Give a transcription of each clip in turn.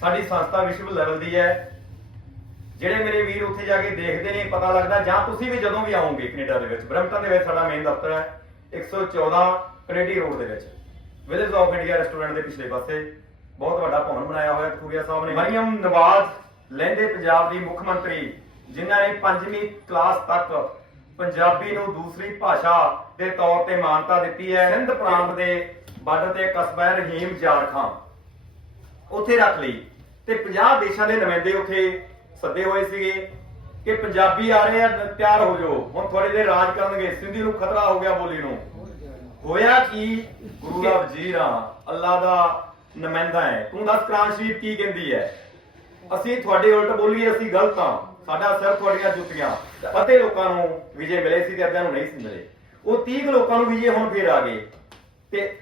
ਸਾਡੀ ਸੰਸਥਾ ਵਿਸ਼ਵ ਲੈਵਲ ਦੀ ਹੈ। ਜਿਹੜੇ ਮੇਰੇ ਵੀਰ ਉੱਥੇ ਜਾ ਕੇ ਦੇਖਦੇ ਨੇ, ਪਤਾ ਲੱਗਦਾ, ਜਾਂ ਤੁਸੀਂ ਵੀ ਜਦੋਂ ਵੀ ਆਓਗੇ ਕੈਨੇਡਾ ਦੇ ਵਿੱਚ, ਬਰੈਂਪਟਨ ਦੇ ਵਿੱਚ ਸਾਡਾ ਮੇਨ ਦਫ਼ਤਰ ਹੈ 114 ਕੈਨੇਡੀ ਰੋਡ ਦੇ ਵਿੱਚ। ਵਿਲੇਜ ਆਫ ਇੰਡੀਆ ਰੈਸਟੋਰੈਂਟ ਦੇ ਪਿਛਲੇ ਪਾਸੇ। ਬਹੁਤ ਵੱਡਾ ਭਵਨ ਬਣਾਇਆ ਹੋਇਆ ਕਤੂਰੀਆ ਸਾਹਿਬ ਨੇ। ਮਰੀਮ ਨਵਾਜ਼ ਲਹਿੰਦੇ ਪੰਜਾਬ ਦੀ ਮੁੱਖ ਮੰਤਰੀ, ਜਿਨ੍ਹਾਂ ਨੇ ਪੰਜਵੀਂ ਕਲਾਸ ਤੱਕ ਪੰਜਾਬੀ ਨੂੰ ਦੂਸਰੀ ਭਾਸ਼ਾ ਦੇ ਤੌਰ ਤੇ ਮਾਨਤਾ ਦਿੱਤੀ ਹੈ। ਸਿੰਧ ਪ੍ਰਾਂਤ ਦੇ ਬਾਰਡਰ ਤੇ ਕਸਬਾ ਰਹੀਮ ਜਾਰ ਖਾਨ ਉੱਥੇ ਰੱਖ ਲਈ। ਤੇ 50 ਦੇਸ਼ਾਂ ਦੇ ਨੁਮਾਇੰਦੇ ਉੱਥੇ ਸੱਦੇ ਹੋਏ ਸੀਗੇ ਕਿ ਪੰਜਾਬੀ ਆ ਰਹੇ ਆ, ਤਿਆਰ ਹੋ ਜਾਓ। ਹੁਣ ਥੋੜੇ ਦੇ ਰਾਜ ਕਰਨਗੇ। ਸਿੰਧੀ ਨੂੰ ਖਤਰਾ ਹੋ ਗਿਆ ਬੋਲੀ ਨੂੰ। ਹੋਇਆ ਕੀ? ਗੁਰੂ ਦਾ ਵਜ਼ੀਰ ਆ ਅੱਲਾ ਦਾ ਨੁਮਾਇੰਦਾ ਹੈ। ਤੂੰ ਦੱਸ ਕੁਰਾਨ ਸ਼ਰੀਫ ਕੀ ਕਹਿੰਦੀ ਹੈ? ਅਸੀਂ ਤੁਹਾਡੇ ਉਲਟ ਬੋਲੀਏ, ਅਸੀਂ ਗਲਤ ਆ ਸਾਡਾ ਸਿਰ ਤੁਹਾਡੀਆਂ ਜੁੱਤੀਆਂ। ਅਤੇ ਲੋਕਾਂ ਨੂੰ ਵਿਜੇ ਮਿਲੇ ਸੀ ਤੇ ਅੱਧਿਆਂ ਨੂੰ ਨਹੀਂ ਸੀ ਮਿਲੇ। ਉਹ 30 ਲੋਕਾਂ ਨੂੰ ਵਿਜੇ ਹੁਣ ਫੇਰ ਆ ਗਏ। ਤੇ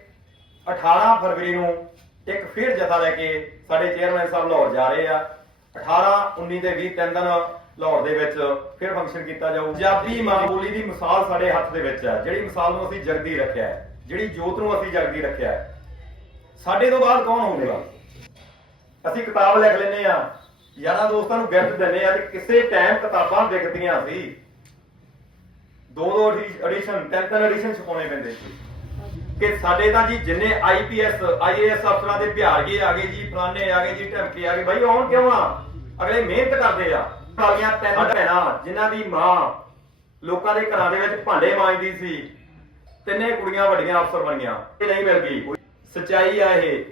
18 ਫਰਵਰੀ ਨੂੰ ਇੱਕ ਫੇਰ ਜਥਾ ਲੈ ਕੇ ਸਾਡੇ ਚੇਅਰਮੈਨ ਸਾਹਿਬ ਲਾਹੌਰ ਜਾ ਰਹੇ ਆ। 18 19 ਤੇ 20 ਤਿੰਨ ਦਿਨ ਲਾਹੌਰ ਦੇ ਵਿੱਚ ਫਿਰ ਫੰਕਸ਼ਨ ਕੀਤਾ ਜਾਊ। ਪੰਜਾਬੀ ਮਾਂ ਬੋਲੀ ਦੀ ਮਿਸਾਲ ਸਾਡੇ ਹੱਥ ਦੇ ਵਿੱਚ ਹੈ ਜਿਹੜੀ ਮਿਸਾਲ ਨੂੰ ਅਸੀਂ ਜਗਦੀ ਰੱਖਿਆ ਹੈ, ਜਿਹੜੀ ਜੋਤ ਨੂੰ ਅਸੀਂ ਜਗਦੀ ਰੱਖਿਆ ਹੈ, ਸਾਡੇ ਤੋਂ ਬਾਅਦ ਕੌਣ ਹੋਊਗਾ? ਅਸੀਂ ਕਿਤਾਬ ਲਿਖ ਲੈਨੇ ਆ ਯਾਰਾਂ ਦੋਸਤਾਂ ਨੂੰ ਗਿਫਟ ਦਿੰਨੇ ਆ ਤੇ ਕਿਸੇ ਟਾਈਮ ਕਿਤਾਬਾਂ ਵਿਕਦੀਆਂ ਸੀ। ਦੋ ਦੋ ਐਡੀਸ਼ਨ ਤਿੰਨ ਤਿੰਨ ਐਡੀਸ਼ਨ ਛਪਾਉਣੇ ਪੈਂਦੇ ਸੀ। ਕਿ ਸਾਡੇ ਤਾਂ ਜੀ ਜਿੰਨੇ ਆਈਪੀਐਸ ਆਈਏਐਸ ਅਫਸਰਾਂ ਦੇ ਬਿਹਾਰਗੇ ਆ ਗਏ ਜੀ ਫਲਾਣੇ ਆ ਗਏ ਜੀ ਢਮਕੇ ਆ ਗਏ। ਬਾਈ ਆਉਣ ਕਿਉਂ ਆ? ਅਗਲੇ ਮਿਹਨਤ ਕਰਦੇ ਆ। ਸਾਲੀਆਂ ਤਿੰਨ ਭੈਣਾਂ ਜਿਨ੍ਹਾਂ ਦੀ ਮਾਂ ਲੋਕਾਂ ਦੇ ਘਰਾਂ ਦੇ ਵਿੱਚ ਭਾਂਡੇ ਮਾਂਜਦੀ ਸੀ ਤਿੰਨੇ ਕੁੜੀਆਂ ਵੱਡੀਆਂ ਅਫਸਰ ਬਣੀਆਂ। ਇਹ ਨਹੀਂ ਮਿਲ ਗਈ। ਸਚਾਈ ਆ ਇਹ।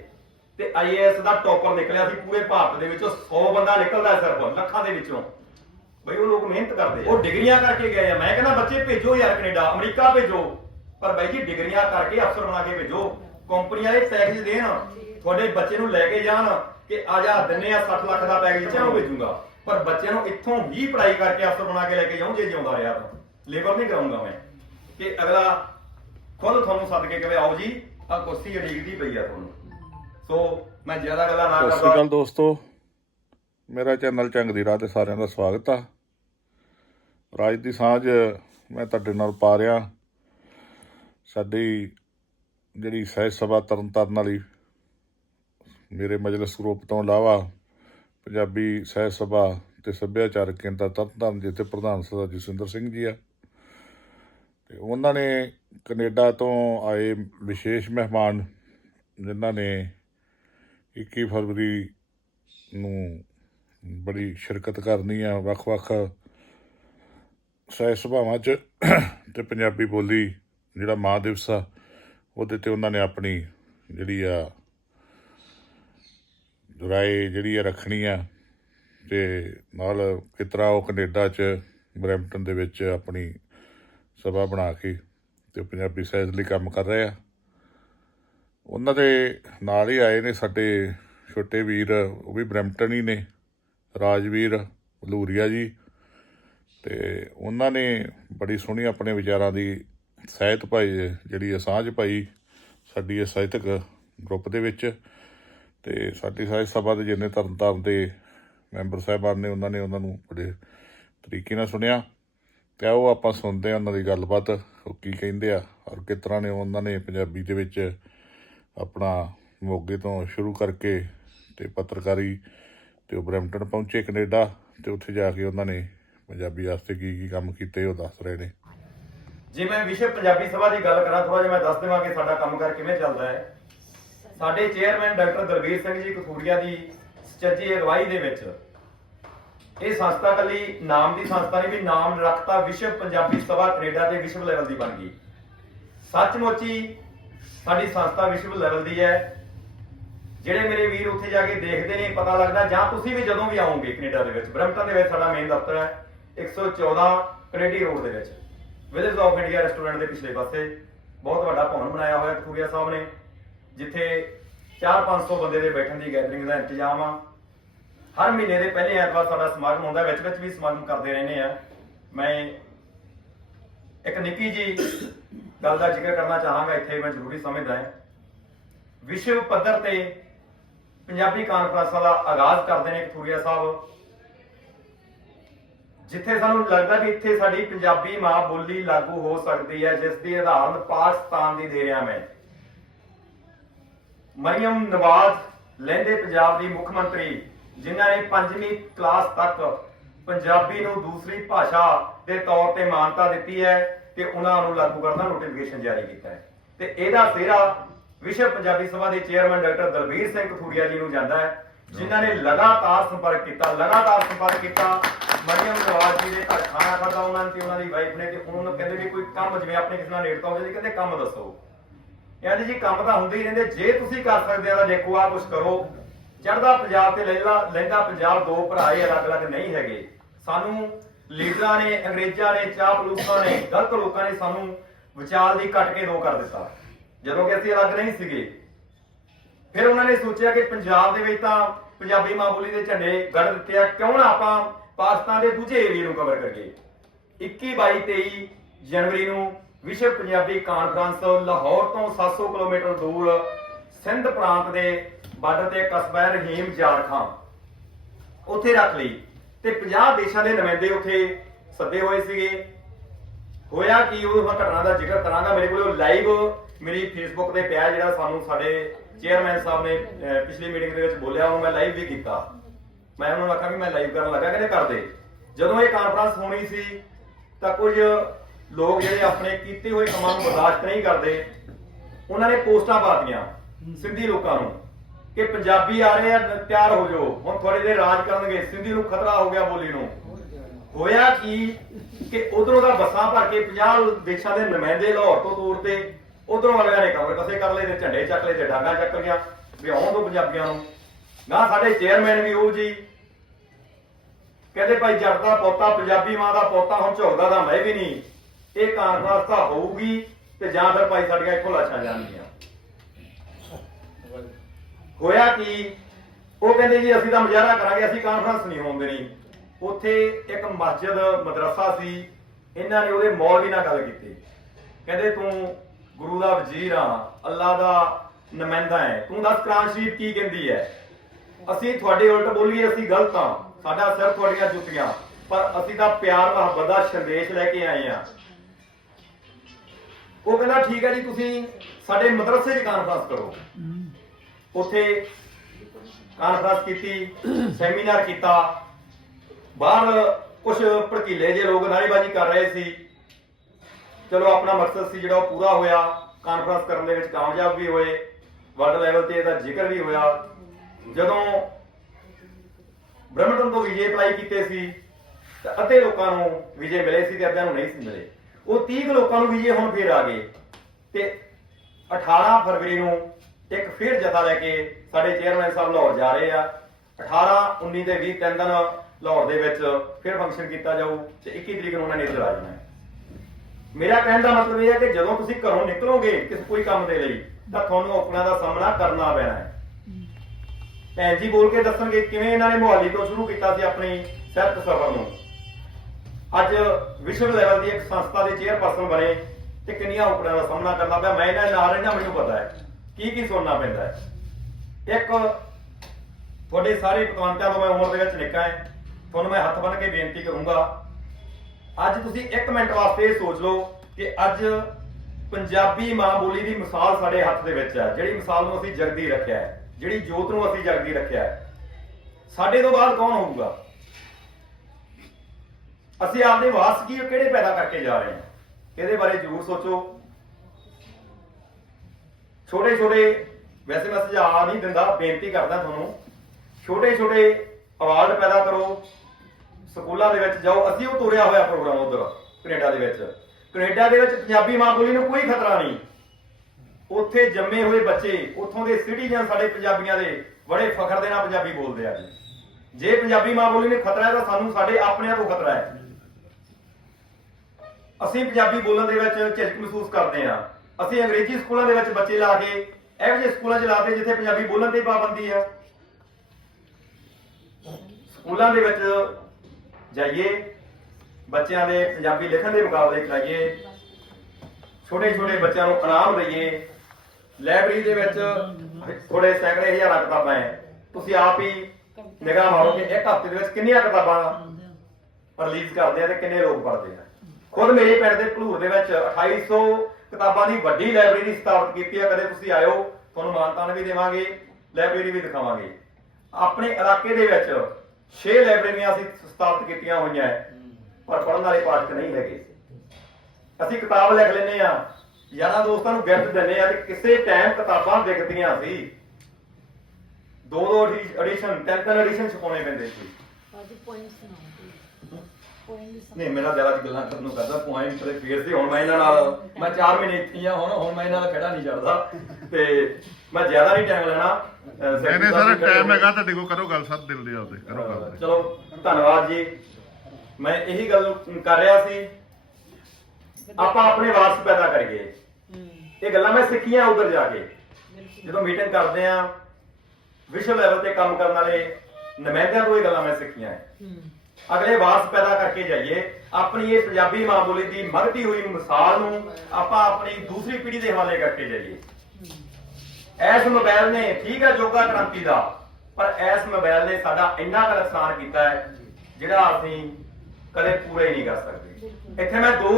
ਤੇ ਆਈਏਐਸ ਦਾ ਟੌਪਰ ਨਿਕਲਿਆ ਸੀ ਪੂਰੇ ਭਾਰਤ ਦੇ ਵਿੱਚੋਂ। 100 ਬੰਦਾ ਨਿਕਲਦਾ ਸਿਰਫ ਲੱਖਾਂ ਦੇ ਵਿੱਚੋਂ। ਬਈ ਉਹ ਲੋਕ ਮਿਹਨਤ ਕਰਦੇ ਆ। ਉਹ ਡਿਗਰੀਆਂ ਕਰਕੇ ਗਏ ਆ। ਮੈਂ ਕਹਿੰਦਾ ਬੱਚੇ ਭੇਜੋ ਯਾਰ ਕੈਨੇਡਾ ਅਮਰੀਕਾ ਭੇਜੋ। ਪਰ ਬਾਈ ਜੀ ਡਿਗਰੀਆਂ ਕਰਕੇ ਅਫਸਰ ਬਣਾ ਕੇ ਭੇਜੋ। ਕੰਪਨੀਆਂ ਦੇ ਪੈਕੇਜ ਦੇਣ ਤੁਹਾਡੇ ਬੱਚੇ ਨੂੰ ਲੈ ਕੇ ਜਾਣ ਕਿ ਆ ਜਾ ਦਿੰਨੇ ਆ 60 ਲੱਖ ਦਾ ਪੈਕੇਜ ਨੂੰ ਭੇਜੂਗਾ। ਪਰ ਬੱਚਿਆਂ ਨੂੰ ਇੱਥੋਂ ਹੀ ਪੜ੍ਹਾਈ ਕਰਕੇ ਅਫਸਰ ਬਣਾ ਕੇ ਲੈ ਕੇ ਜਾਉਂ ਜੇ ਜਿਉਂਦਾ ਰਿਹਾ ਤਾਂ। ਲੇਬਰ ਨਹੀਂ ਕਰਾਉਂਗਾ ਮੈਂ। ਕਿ ਅਗਲਾ ਖੁਦ ਤੁਹਾਨੂੰ ਸੱਦ ਕੇ ਕਹੇ ਆਓ ਜੀ ਆ ਕੁਰਸੀ ਅੜੀਕਦੀ ਪਈ ਆ ਤੁਹਾਨੂੰ। ਸੋ ਮੈਂ ਜ਼ਿਆਦਾ ਗੱਲਾਂ ਨਾ ਸਤਿ ਸ਼੍ਰੀ ਕਰਦਾ। ਅਕਾਲ ਦੋਸਤੋ। ਮੇਰਾ ਚੈਨਲ ਚੰਗ ਦੀ ਰਾਹ ਤੇ ਸਾਰਿਆਂ ਦਾ ਸਵਾਗਤ ਆ। ਰਾਜ ਦੀ ਸਾਂਝ ਮੈਂ ਤੁਹਾਡੇ ਨਾਲ ਪਾ ਰਿਹਾ। ਸਾਡੀ ਜਿਹੜੀ ਸਹਿਜ ਸਭਾ ਤਰਨਤਾਰਨ ਵਾਲੀ ਮੇਰੇ ਮਜਲਿਸ ਗਰੁੱਪ ਤੋਂ ਇਲਾਵਾ ਪੰਜਾਬੀ ਸਹਿਜ ਸਭਾ ਤੇ ਸੱਭਿਆਚਾਰਕ ਕੇਂਦਰ ਤਰਨਤਾਰਨ ਜਿੱਥੇ ਪ੍ਰਧਾਨ ਸਦਾ ਜਸਵਿੰਦਰ ਸਿੰਘ ਜੀ ਆ। ਤੇ ਉਹਨਾਂ ਨੇ ਕੈਨੇਡਾ ਤੋਂ ਆਏ ਵਿਸ਼ੇਸ਼ ਮਹਿਮਾਨ ਜਿਨ੍ਹਾਂ ਨੇ 21 ਫਰਵਰੀ ਨੂੰ ਬੜੀ ਸ਼ਿਰਕਤ ਕਰਨੀ ਆ ਵੱਖ-ਵੱਖ ਸਹਿ ਸਭਾਵਾਂ 'ਚ ਤੇ ਪੰਜਾਬੀ ਬੋਲੀ ਜਿਹੜਾ ਮਾਂ ਦਿਵਸ ਆ, ਉਹਦੇ ਤੇ ਉਹਨਾਂ ਨੇ ਆਪਣੀ ਜਿਹੜੀ ਆ, ਰਾਏ ਜਿਹੜੀ ਆ ਰੱਖਣੀ ਆ ਤੇ ਨਾਲ ਕਿਤਰਾ ਉਹ ਕੈਨੇਡਾ 'ਚ, ਬਰੈਂਪਟਨ ਦੇ ਵਿੱਚ ਆਪਣੀ ਸਭਾ ਬਣਾ ਕੇ ਤੇ ਪੰਜਾਬੀ ਸਾਹਿਤ ਲਈ ਕੰਮ ਕਰ ਰਹੇ ਆ। ਉਹਨਾਂ ਦੇ ਨਾਲ ਹੀ ਆਏ ਨੇ ਸਾਡੇ ਛੋਟੇ ਵੀਰ, ਉਹ ਵੀ ਬ੍ਰੈਂਪਟਨ ਹੀ ਨੇ, ਰਾਜਵੀਰ ਬਲੂਰੀਆ ਜੀ। ਤੇ ਉਹਨਾਂ ਨੇ ਬੜੀ ਸੋਹਣੀ ਆਪਣੇ ਵਿਚਾਰਾਂ ਦੀ ਸਾਹਿਤ ਭਾਈ, ਜਿਹੜੀ ਅਸਾਂਝ ਭਾਈ, ਸਾਡੀ ਇਹ ਸਾਹਿਤਕ ਗਰੁੱਪ ਦੇ ਵਿੱਚ ਤੇ ਸਾਡੀ ਸਾਹਿਤ ਸਭਾ ਦੇ ਜਿੰਨੇ ਤਰਨਤਾਰਨ ਦੇ ਮੈਂਬਰ ਸਾਹਿਬਾਨ ਨੇ, ਉਹਨਾਂ ਨੇ ਉਹਨਾਂ ਨੂੰ ਬੜੇ ਤਰੀਕੇ ਨਾਲ ਸੁਣਿਆ। ਤੇ ਉਹ ਆਪਾਂ ਸੁਣਦੇ ਹਾਂ ਉਹਨਾਂ ਦੀ ਗੱਲਬਾਤ, ਉਹ ਕੀ ਕਹਿੰਦੇ ਆ ਔਰ ਕਿਸ ਤਰ੍ਹਾਂ ਨੇ ਉਹਨਾਂ ਨੇ ਪੰਜਾਬੀ ਦੇ ਵਿੱਚ ਆਪਣਾ ਮੋਗੇ ਤੋਂ ਸ਼ੁਰੂ ਕਰਕੇ ਤੇ ਪੱਤਰਕਾਰੀ ਤੇ ਉਹ ਬਰੈਂਪਟਨ ਪਹੁੰਚੇ ਕੈਨੇਡਾ ਤੇ ਉੱਥੇ ਜਾ ਕੇ ਉਹਨਾਂ ਨੇ ਪੰਜਾਬੀ ਵਾਸਤੇ ਕੀ ਕੀ ਕੰਮ ਕੀਤੇ, ਉਹ ਦੱਸ ਰਹੇ ਨੇ। ਜੇ ਮੈਂ ਵਿਸ਼ਵ ਪੰਜਾਬੀ ਸਭਾ ਦੀ ਗੱਲ ਕਰਾਂ ਥੋੜਾ ਜਿਹਾ ਮੈਂ ਦੱਸ ਦੇਵਾਂ ਕਿ ਸਾਡਾ ਕੰਮ ਕਰ ਕਿਵੇਂ ਚੱਲਦਾ ਹੈ। ਸਾਡੇ ਚੇਅਰਮੈਨ ਡਾਕਟਰ ਦਲਵੀਰ ਸਿੰਘ ਜੀ ਕਸੂਰੀਆ ਦੀ ਸੱਚੀ ਅਗਵਾਈ ਦੇ ਵਿੱਚ ਇਹ ਸੰਸਥਾ ਕੱਲੀ ਨਾਮ ਦੀ ਸੰਸਥਾ ਨਹੀਂ, ਵੀ ਨਾਮ ਰੱਖਤਾ ਵਿਸ਼ਵ ਪੰਜਾਬੀ ਸਭਾ ਕੈਨੇਡਾ ਦੇ ਵਿਸ਼ਵ ਲੈਵਲ ਦੀ ਬਣ ਗਈ। ਸੱਚਮੁੱਚ ਹੀ ਸਾਡੀ ਸੰਸਥਾ ਵਿਸ਼ਵ ਲੈਵਲ ਦੀ ਹੈ। ਜਿਹੜੇ ਮੇਰੇ ਵੀਰ ਉੱਥੇ ਜਾ ਕੇ ਦੇਖਦੇ ਨੇ, ਪਤਾ ਲੱਗਦਾ, ਜਾਂ ਤੁਸੀਂ ਵੀ ਜਦੋਂ ਵੀ ਆਓਗੇ ਕੈਨੇਡਾ ਦੇ ਵਿੱਚ ਬਰੈਂਪਟਨ ਦੇ ਵਿੱਚ ਸਾਡਾ ਮੇਨ ਦਫ਼ਤਰ ਹੈ 114 ਕੈਨੇਡੀ ਰੋਡ ਦੇ ਵਿੱਚ। ਵਿਲੇਜ ਆਫ ਇੰਡੀਆ ਰੈਸਟੋਰੈਂਟ ਦੇ ਪਿਛਲੇ ਪਾਸੇ ਬਹੁਤ ਵੱਡਾ ਭਵਨ ਬਣਾਇਆ ਹੋਇਆ ਕਤੂਰੀਆ ਸਾਹਿਬ ਨੇ, ਜਿੱਥੇ 4-500 ਬੰਦੇ ਦੇ ਬੈਠਣ ਦੀ ਗੈਦਰਿੰਗ ਦਾ ਇੰਤਜ਼ਾਮ ਆ। ਹਰ ਮਹੀਨੇ ਦੇ ਪਹਿਲੇ ਐਤਵਾਰ ਸਾਡਾ ਸਮਾਗਮ ਹੁੰਦਾ, ਵਿੱਚ ਵਿੱਚ ਵੀ ਸਮਾਗਮ ਕਰਦੇ ਰਹਿੰਦੇ ਆ। ਮੈਂ ਇੱਕ ਨਿੱਕੀ ਜੀ ਗੱਲ ਦਾ ਜ਼ਿਕਰ ਕਰਨਾ ਚਾਹਾਂਗਾ, ਇੱਥੇ ਮੈਂ ਜ਼ਰੂਰੀ ਸਮਝਦਾ ਹਾਂ। ਵਿਸ਼ਵ ਪੱਧਰ ਤੇ ਪੰਜਾਬੀ ਕਾਨਫਰੰਸਾਂ ਦਾ ਆਗਾਜ਼ ਕਰਦੇ ਨੇ ਕਤੂਰੀਆ ਸਾਹਿਬ। ਜਿੱਥੇ ਸਾਨੂੰ ਲੱਗਦਾ ਵੀ ਇੱਥੇ ਸਾਡੀ ਪੰਜਾਬੀ ਮਾਂ ਬੋਲੀ ਲਾਗੂ ਹੋ ਸਕਦੀ ਹੈ, ਜਿਸ ਦੀ ਉਦਾਹਰਨ ਪਾਕਿਸਤਾਨ ਦੀ ਦੇ ਰਿਹਾ ਮੈਂ। ਮਰੀਮ ਨਵਾਜ਼ ਲਹਿੰਦੇ ਪੰਜਾਬ ਦੀ ਮੁੱਖ ਮੰਤਰੀ, ਜਿਨ੍ਹਾਂ ਨੇ ਪੰਜਵੀਂ ਕਲਾਸ ਤੱਕ ਪੰਜਾਬੀ ਨੂੰ ਦੂਸਰੀ ਭਾਸ਼ਾ ਦੇ ਤੌਰ ਤੇ ਮਾਨਤਾ ਦਿੱਤੀ ਹੈ ਤੇ ਉਹਨਾਂ ਨੂੰ ਲਾਗੂ ਕਰਨ ਨੋਟੀਫਿਕੇਸ਼ਨ ਜਾਰੀ ਕੀਤਾ ਹੈ। ਤੇ ਇਹਦਾ ਸਿਹਰਾ ਵਿਸ਼ਵ ਪੰਜਾਬੀ ਸਭਾ ਦੇ ਚੇਅਰਮੈਨ ਡਾਕਟਰ ਦਲਬੀਰ ਸਿੰਘ ਕਥੂਰੀਆ ਜੀ ਨੂੰ ਜਾਂਦਾ ਹੈ। ਜਿਨ੍ਹਾਂ ਨੇ ਲਗਾਤਾਰ ਸੰਪਰਕ ਕੀਤਾ, ਲਗਾਤਾਰ ਸੰਪਰਕ ਕੀਤਾ ਮਰੀਮ ਨਵਾਜ਼ ਜੀ ਦੇ ਘਰ ਖਾਣਾ ਖਾਦਾ ਉਹਨਾਂ ਨੇ ਤੇ ਉਹਨਾਂ ਦੀ ਵਾਈਫ ਨੇ ਤੇ ਉਹਨਾਂ ਨੂੰ ਕਹਿੰਦੇ ਵੀ ਕੋਈ ਕੰਮ, ਜਿਵੇਂ ਆਪਣੇ ਕਿਸੇ ਨਾਲ ਨੇੜਤਾ ਹੋਵੇ ਜੀ ਕਹਿੰਦੇ ਕੰਮ ਦੱਸੋ। ਕਹਿੰਦੇ ਜੀ ਕੰਮ ਤਾਂ ਹੁੰਦੇ ਹੀ ਰਹਿੰਦੇ, ਜੇ ਤੁਸੀਂ ਕਰ ਸਕਦੇ ਆ ਤਾਂ ਦੇਖੋ ਆ ਕੁਝ ਕਰੋ। ਚੜਦਾ ਪੰਜਾਬ ਤੇ ਲਹਿਲਾ ਲਹਿੰਦਾ ਪੰਜਾਬ ਦੋ ਭਰਾ ਹੀ ਅਲੱਗ-ਅਲੱਗ ਨਹੀਂ ਹੈਗੇ। ਸਾਨੂੰ ਲੀਡਰਾਂ ਨੇ, ਅੰਗਰੇਜ਼ਾਂ ਨੇ ਚਾਪਲੂਸਾਂ ਨੇ, ਗਲਤ ਲੋਕਾਂ ਨੇ ਸਾਨੂੰ ਵਿਚਾਰ ਦੀ ਕੱਟ ਕੇ ਦੋ ਕਰ ਦਿੱਤਾ। ਜਦੋਂ ਕਿ ਅਸੀਂ ਅਲੱਗ ਨਹੀਂ ਸੀਗੇ ਫਿਰ ਉਹਨਾਂ ਨੇ ਸੋਚਿਆ ਕਿ ਪੰਜਾਬ ਦੇ ਵਿੱਚ ਤਾਂ ਪੰਜਾਬੀ ਮਾਂ ਬੋਲੀ ਦੇ ਝੰਡੇ ਗੜ ਦਿੱਤੇ ਆ। ਕਿਉਂ ਨਾ ਆਪਾਂ ਪਾਕਿਸਤਾਨ ਦੇ ਦੂਜੇ ਏਰੀਆ ਨੂੰ ਕਵਰ ਕਰੀਏ। 21 22 23 ਜਨਵਰੀ ਨੂੰ ਵਿਸ਼ਵ ਪੰਜਾਬੀ ਕਾਨਫਰੰਸ ਲਾਹੌਰ ਤੋਂ 700 ਕਿਲੋਮੀਟਰ ਦੂਰ ਸਿੰਧ ਪ੍ਰਾਂਤ ਦੇ ਬਾਰਡਰ ਤੇ ਕਸਬਾ ਰਹੀਮ ਜਾਰ ਖਾਂ ਉੱਥੇ ਰੱਖ ਲਈ ਤੇ 50 ਦੇਸ਼ਾਂ ਦੇ ਨੁਮਾਇੰਦੇ ਉੱਥੇ ਸੱਦੇ ਹੋਏ ਸੀਗੇ। ਹੋਇਆ ਕਿ? ਉਹ ਘਟਨਾ ਦਾ ਜ਼ਿਕਰ ਕਰਾਂਗਾ। ਮੇਰੇ ਕੋਲ ਲਾਈਵ ਮੇਰੀ ਫੇਸਬੁੱਕ ਤੇ ਪਿਆ ਜਿਹੜਾ ਸਾਨੂੰ ਸਾਡੇ ਚੇਅਰਮੈਨ ਸਾਹਿਬ ਨੇ ਪਿਛਲੀ ਮੀਟਿੰਗ ਦੇ ਵਿੱਚ ਬੋਲਿਆ ਉਹ ਮੈਂ ਲਾਈਵ ਵੀ ਕੀਤਾ। ਮੈਂ ਉਹਨਾਂ ਨੂੰ ਆਖਿਆ ਵੀ ਮੈਂ ਲਾਈਵ ਕਰਨ ਲੱਗਾ, ਕਹਿੰਦੇ ਕਰਦੇ। ਜਦੋਂ ਇਹ ਕਾਨਫਰੰਸ ਹੋਣੀ ਸੀ, ਤਾਂ ਕੁਝ ਲੋਕ ਜਿਹੜੇ ਆਪਣੇ ਕੀਤੇ ਹੋਏ ਕੰਮਾਂ ਨੂੰ ਬਰਦਾਸ਼ਤ ਨਹੀਂ ਕਰਦੇ, ਉਹਨਾਂ ਨੇ ਪੋਸਟਾਂ ਪਾਤੀਆਂ ਸਿੰਧੀ ਲੋਕਾਂ ਨੂੰ ਕਿ ਪੰਜਾਬੀ ਆ ਰਹੇ ਆ, ਤਿਆਰ ਹੋ ਜਾਓ। ਹੁਣ ਥੋੜੇ ਦੇ ਰਾਜ ਕਰਨਗੇ, ਸਿੰਧੀ ਨੂੰ ਖਤਰਾ ਹੋ ਗਿਆ ਬੋਲੀ ਨੂੰ। ਹੋਇਆ ਕੀ ਕਿ ਉਧਰੋਂ ਦਾ ਬੱਸਾਂ ਭਰ ਕੇ 50 ਦੇਸ਼ਾਂ ਦੇ ਨੁਮਾਇੰਦੇ ਲਾਹੌਰ ਤੋਂ ਤੋਰ ਤੇ ਉਧਰੋਂ ਅਗਲਿਆਂ ਨੇ ਕਮਰ ਕਸੇ ਕਰ ਲਏ ਤੇ ਝੰਡੇ ਚੱਕ ਲਏ ਤੇ ਡਾਂਗਾ ਚੱਕ ਗਿਆ ਵੀ ਆਉਣ ਦੋ ਪੰਜਾਬੀਆਂ ਨੂੰ। ਨਾ ਸਾਡੇ ਚੇਅਰਮੈਨ ਵੀ ਉਹ ਜੀ। ਕਹਿੰਦੇ ਭਾਈ ਜੱਟ ਦਾ ਪੋਤਾ, ਪੰਜਾਬੀ ਮਾਂ ਦਾ ਪੋਤਾ, ਹੁਣ ਝੋਲਦਾ ਦਾ ਮੈਂ ਵੀ ਨਹੀਂ। ਇਹ ਕਾਨਫਰੰਸ ਤਾਂ ਹੋਊਗੀ ਤੇ ਜਾਂ ਫਿਰ ਭਾਈ ਸਾਡੀਆਂ ਇੱਕੋ ਲਾਸ਼ਾਂ ਜਾਣਗੀਆਂ। ਹੋਇਆ ਕੀ? ਉਹ ਕਹਿੰਦੇ ਜੀ, ਅਸੀਂ ਤਾਂ ਮੁਜ਼ਾਹਰਾ ਕਰਾਂਗੇ, ਅਸੀਂ ਕਾਨਫਰੰਸ ਨਹੀਂ ਹੋਣ ਦੇਣੀ। ਉੱਥੇ ਇੱਕ ਮਸਜਿਦ, ਮਦਰਸਾ ਸੀ। ਇਹਨਾਂ ਨੇ ਉਹਦੇ ਮੌਲਵੀ ਨਾਲ ਗੱਲ ਕੀਤੀ। ਕਹਿੰਦੇ ਤੂੰ ਗੁਰੂ ਦਾ ਵਜ਼ੀਰ ਆ, ਅੱਲਾ ਦਾ ਨੁਮਾਇੰਦਾ ਹੈ। ਤੂੰ ਦੱਸ ਕੁਰਾਨ ਸ਼ਰੀਫ ਕੀ ਕਹਿੰਦੀ ਹੈ? ਅਸੀਂ ਤੁਹਾਡੇ ਉਲਟ ਬੋਲੀਏ, ਅਸੀਂ ਗਲਤ ਆ ਸਾਡਾ ਸਿਰ ਤੁਹਾਡੀਆਂ ਜੁੱਤੀਆਂ, ਪਰ ਅਸੀਂ ਤਾਂ ਪਿਆਰ, ਮੁਹੱਬਤ ਦਾ ਸੰਦੇਸ਼ ਲੈ ਕੇ ਆਏ ਆ ਉਹ ਕਹਿੰਦਾ, ਠੀਕ ਹੈ ਜੀ, ਤੁਸੀਂ ਸਾਡੇ ਮਦਰਸੇ 'ਚ ਕਾਨਫਰੰਸ ਕਰੋ। ਉੱਥੇ ਕਾਨਫਰੰਸ ਕੀਤੀ ਸੈਮੀਨਾਰ ਕੀਤਾ। ਬਾਹਰ ਕੁਝ ਭੜਕੀਲੇ ਜੇ ਲੋਕ ਨਾਰੇਬਾਜ਼ੀ ਕਰ ਰਹੇ ਸੀ। ਚਲੋ ਆਪਣਾ ਮਕਸਦ ਸੀ ਜਿਹੜਾ ਉਹ ਪੂਰਾ ਹੋਇਆ ਕਾਨਫਰੰਸ ਕਰਨ ਦੇ ਵਿੱਚ ਕਾਮਯਾਬ ਵੀ ਹੋਏ ਵਰਲਡ ਲੈਵਲ ਤੇ ਇਹਦਾ ਜ਼ਿਕਰ ਵੀ ਹੋਇਆ। ਜਦੋਂ ਬ੍ਰਹਮਟਨ ਤੋਂ ਵਿਜੇ ਅਪਲਾਈ ਕੀਤੇ ਸੀ, ਤਾਂ ਅੱਧੇ ਲੋਕਾਂ ਨੂੰ ਵਿਜੇ ਮਿਲੇ ਸੀ ਤੇ ਅੱਧਿਆਂ ਨੂੰ ਨਹੀਂ ਸੀ ਮਿਲੇ। ਉਹ 30 ਕੁ ਲੋਕਾਂ ਨੂੰ ਵਿਜੇ ਹੁਣ ਫੇਰ ਆ ਗਏ ਤੇ 18 ਫਰਵਰੀ ਨੂੰ ਇੱਕ ਫਿਰ ਜਥਾ ਲੈ ਕੇ ਸਾਡੇ ਚੇਅਰਮੈਨ ਸਾਹਿਬ ਲਾਹੌਰ ਜਾ ਰਹੇ ਆ। 18 19 ਤੇ 20 ਤਿੰਨ ਦਿਨ ਲਾਹੌਰ ਦੇ ਵਿੱਚ ਫਿਰ ਫੰਕਸ਼ਨ ਕੀਤਾ ਜਾਊ ਤੇ 21 ਤਰੀਕ ਨੂੰ ਉਹਨਾਂ ਨੇ ਇੱਧਰ ਆ ਜਾਣਾ ਮੇਰਾ ਕਹਿਣ ਦਾ ਮਤਲਬ ਇਹ ਹੈ ਕਿ ਜਦੋਂ ਤੁਸੀਂ ਘਰੋਂ ਨਿਕਲੋਗੇ ਕਿਸ ਕੋਈ ਕੰਮ ਦੇ ਲਈ, ਤਾਂ ਤੁਹਾਨੂੰ ਔਕੜਾਂ ਦਾ ਸਾਹਮਣਾ ਕਰਨਾ ਪੈਣਾ ਹੈ। ਭੈਣ ਜੀ ਬੋਲ ਕੇ ਦੱਸਣਗੇ ਕਿਵੇਂ ਇਹਨਾਂ ਨੇ ਮੁਹਾਲੀ ਤੋਂ ਸ਼ੁਰੂ ਕੀਤਾ ਸੀ ਆਪਣੀ ਸਿਹਤ ਸਫਰ ਨੂੰ। ਅੱਜ ਵਿਸ਼ਵ ਲੈਵਲ ਦੀ ਇੱਕ ਸੰਸਥਾ ਦੇ ਚੇਅਰਪਰਸਨ ਬਣੇ ਤੇ ਕਿੰਨੀਆਂ ਔਕੜਾਂ ਦਾ ਸਾਹਮਣਾ ਕਰਨਾ ਪਿਆ। ਮੈਂ ਇਹਨਾਂ ਨਾਲ ਰਹਿਣਾ ਮੈਨੂੰ ਪਤਾ ਹੈ। ਕੀ ਕੀ ਸੁਣਨਾ ਪੈਂਦਾ ਹੈ। ਇੱਕ, ਤੁਹਾਡੇ ਸਾਰੇ ਪਤਵੰਤਿਆਂ ਤੋਂ ਮੈਂ ਉਮਰ ਦੇ ਵਿੱਚ ਨਿੱਕਾ ਹੈ। ਤੁਹਾਨੂੰ ਮੈਂ ਹੱਥ ਬੰਨ ਕੇ ਬੇਨਤੀ ਕਰੂੰਗਾ ਅੱਜ ਤੁਸੀਂ 1 ਮਿੰਟ ਵਾਸਤੇ ਇਹ ਸੋਚ ਲਓ ਕਿ ਅੱਜ ਪੰਜਾਬੀ ਮਾਂ ਬੋਲੀ ਦੀ ਮਿਸਾਲ ਸਾਡੇ ਹੱਥ ਦੇ ਵਿੱਚ ਹੈ, ਜਿਹੜੀ ਮਿਸਾਲ ਨੂੰ ਅਸੀਂ ਜਗਦੀ ਰੱਖਿਆ ਹੈ, ਜਿਹੜੀ ਜੋਤ ਨੂੰ ਅਸੀਂ ਜਗਦੀ ਰੱਖਿਆ ਹੈ। ਸਾਡੇ ਤੋਂ ਬਾਅਦ ਕੌਣ ਹੋਊਗਾ? ਅਸੀਂ ਆਪਦੇ ਵਾਸਕੀ ਕਿਹੜੇ ਪੈਦਾ ਕਰਕੇ ਜਾ ਰਹੇ ਹਾਂ? ਇਹਦੇ ਬਾਰੇ ਜ਼ਰੂਰ ਸੋਚੋ। ਛੋਟੇ ਛੋਟੇ ਵੈਸੇ ਮੈਂ ਸੁਝਾਅ ਨਹੀਂ ਦਿੰਦਾ, ਬੇਨਤੀ ਕਰਦਾ ਤੁਹਾਨੂੰ ਛੋਟੇ ਛੋਟੇ ਅਵਾਰਡ ਪੈਦਾ ਕਰੋ। ਸਕੂਲਾਂ ਦੇ ਵਿੱਚ ਜਾਓ, ਅਸੀਂ ਉਹ ਤੋਰਿਆ ਹੋਇਆ ਪ੍ਰੋਗਰਾਮ ਉਧਰ, ਕੈਨੇਡਾ ਦੇ ਵਿੱਚ। ਕੈਨੇਡਾ ਦੇ ਵਿੱਚ ਪੰਜਾਬੀ ਮਾਂ ਬੋਲੀ ਨੂੰ ਕੋਈ ਖਤਰਾ ਨਹੀਂ। ਉੱਥੇ ਜੰਮੇ ਹੋਏ ਬੱਚੇ, ਉੱਥੋਂ ਦੇ ਸਿਟੀਜ਼ਨ ਸਾਡੇ ਪੰਜਾਬੀਆਂ ਦੇ ਬੜੇ ਫਖਰ ਦੇ ਨਾਲ ਪੰਜਾਬੀ ਬੋਲਦੇ ਆ ਜੀ। ਜੇ ਪੰਜਾਬੀ ਮਾਂ ਬੋਲੀ ਨੂੰ ਖਤਰਾ ਹੈ ਤਾਂ ਸਾਨੂੰ ਸਾਡੇ ਆਪਣਿਆਂ ਤੋਂ ਖਤਰਾ ਹੈ। ਅਸੀਂ ਪੰਜਾਬੀ ਬੋਲਣ ਦੇ ਵਿੱਚ ਝਿਜਕ ਮਹਿਸੂਸ ਕਰਦੇ ਆ ਅਸੀਂ ਅੰਗਰੇਜ਼ੀ ਸਕੂਲਾਂ ਦੇ ਵਿੱਚ ਬੱਚੇ ਲਾ ਕੇ, ਇਹੋ ਜਿਹੇ ਸਕੂਲਾਂ 'ਚ ਲਾਤੇ ਜਿੱਥੇ ਪੰਜਾਬੀ ਬੋਲਣ ਤੇ ਪਾਬੰਦੀ ਆ ਸਕੂਲਾਂ ਦੇ ਵਿੱਚ ਜਾਈਏ, ਬੱਚਿਆਂ ਦੇ ਪੰਜਾਬੀ ਲਿਖਣ ਦੇ ਮੁਕਾਬਲੇ ਕਰਾਈਏ। ਛੋਟੇ ਛੋਟੇ ਬੱਚਿਆਂ ਨੂੰ ਇਨਾਮ ਦਈਏ। ਲਾਇਬ੍ਰੇਰੀ ਦੇ ਵਿੱਚ ਥੋੜੇ ਸੈਂਕੜੇ ਹਜ਼ਾਰਾਂ ਕਿਤਾਬਾਂ ਹੈ। ਤੁਸੀਂ ਆਪ ਹੀ ਨਿਗਾਹ ਮਾਰੋ ਕਿ ਇੱਕ ਹਫ਼ਤੇ ਦੇ ਵਿੱਚ ਕਿੰਨੀਆਂ ਕਿਤਾਬਾਂ ਰਿਲੀਜ਼ ਕਰਦੇ ਆ ਤੇ ਕਿੰਨੇ ਲੋਕ ਪੜ੍ਹਦੇ ਆ। ਖੁਦ ਮੇਰੇ ਪਿੰਡ ਦੇ ਭਲੂਰ ਦੇ ਵਿੱਚ 2800 ਕਿਤਾਬਾਂ ਦੀ ਵੱਡੀ ਲਾਇਬ੍ਰੇਰੀ ਸਥਾਪਿਤ ਕੀਤੀ ਆ ਕਦੇ ਤੁਸੀਂ ਆਇਓ, ਤੁਹਾਨੂੰ ਮਾਨਤਾਨ ਵੀ ਦੇਵਾਂਗੇ, ਲਾਇਬ੍ਰੇਰੀ ਵੀ ਦਿਖਾਵਾਂਗੇ। ਆਪਣੇ ਇਲਾਕੇ ਦੇ ਵਿੱਚ 6 ਲਾਇਬ੍ਰੇਰੀਆਂ ਅਸੀਂ ਸਥਾਪਿਤ ਕੀਤੀਆਂ ਹੋਈਆਂ ਪਰ ਪੜ੍ਹਨ ਵਾਲੇ ਪਾਠਕ ਨਹੀਂ ਹੈਗੇ। ਅਸੀਂ ਕਿਤਾਬ ਲਿਖ ਲੈਨੇ ਆ ਯਾਰਾਂ ਦੋਸਤਾਂ ਨੂੰ ਗਿਫਟ ਦਿੰਨੇ ਆ ਤੇ ਕਿਸੇ ਟਾਈਮ ਕਿਤਾਬਾਂ ਵਿਕਦੀਆਂ ਸੀ। ਦੋ ਦੋ ਐਡੀਸ਼ਨ ਤਿੰਨ ਤਿੰਨ ਐਡੀਸ਼ਨ ਛਪਾਉਣੇ ਪੈਂਦੇ ਸੀ। ਅੱਜ ਪੁਆਇੰਟ ਸੁਣਾਓ। ਨਹੀਂ ਮੇਰਾ ਦਿਲ ਅੱਜ ਗੱਲਾਂ ਕਰਨ ਨੂੰ ਕਰਦਾ ਪੁਆਇੰਟ ਤੇ ਫੇਰ ਸੀ ਹੁਣ ਮੈਂ ਇਹਨਾਂ ਨਾਲ ਮੈਂ 4 ਮਹੀਨੇ ਇੱਥੇ ਹੀ ਆ ਹੁਣ ਹੁਣ ਮੈਂ ਇਹਨਾਂ ਨਾਲ ਖੜਾ ਨਹੀਂ ਛੱਡਦਾ ਤੇ ਮੈਂ ਜ਼ਿਆਦਾ ਨਹੀਂ ਟਾਈਮ ਲੈਣਾ ਅਹ ਨਹੀਂ ਨਹੀਂ ਸਰ ਟਾਈਮ ਹੈਗਾ ਤੁਹਾਡੇ ਕੋਲ ਕਰੋ ਗੱਲ ਸਰ ਦਿਲ ਦੇ ਆਉਂਦੇ ਕਰੋ ਗੱਲ। ਅਹ ਚਲੋ ਧੰਨਵਾਦ ਜੀ। ਮੈਂ ਇਹੀ ਗੱਲ ਕਰ ਰਿਹਾ ਸੀ ਆਪਾਂ ਆਪਣੇ ਵਾਰਸ ਪੈਦਾ ਕਰੀਏ। ਇਹ ਗੱਲਾਂ ਮੈਂ ਸਿੱਖੀਆਂ ਉਧਰ ਜਾ ਕੇ। ਜਦੋਂ ਮੀਟਿੰਗ ਕਰਦੇ ਆ ਵਿਸ਼ਵ ਲੈਵਲ ਤੇ ਕੰਮ ਕਰਨ ਵਾਲੇ ਨੁਮਾਇੰਦਿਆਂ ਤੋਂ ਇਹ ਗੱਲਾਂ ਮੈਂ ਸਿੱਖੀਆਂ। ਹੈ ਹੂੰ। ਅਗਲੇ ਵਾਰਸ ਪੈਦਾ ਕਰਕੇ ਜਾਈਏ ਆਪਣੀ ਇਹ ਪੰਜਾਬੀ ਮਾਂ ਬੋਲੀ ਦੀ ਮਰਦੀ ਹੋਈ ਮਿਸਾਲ ਨੂੰ ਆਪਾਂ ਆਪਣੀ ਦੂਸਰੀ ਪੀੜ੍ਹੀ ਦੇ ਹਵਾਲੇ ਕਰਕੇ ਜਾਈਏ। ਐਸ ਮੋਬਾਈਲ ਨੇ ਠੀਕ ਹੈ ਯੋਗਾ ਕ੍ਰਾਂਤੀ ਦਾ ਪਰ ਐਸ ਮੋਬਾਈਲ ਨੇ ਸਾਡਾ ਇੰਨਾ ਕੁ ਨੁਕਸਾਨ ਕੀਤਾ ਹੈ ਜਿਹੜਾ ਅਸੀਂ ਕਦੇ ਪੂਰਾ ਹੀ ਨਹੀਂ ਕਰ ਸਕਦੇ। ਇੱਥੇ ਮੈਂ ਦੋ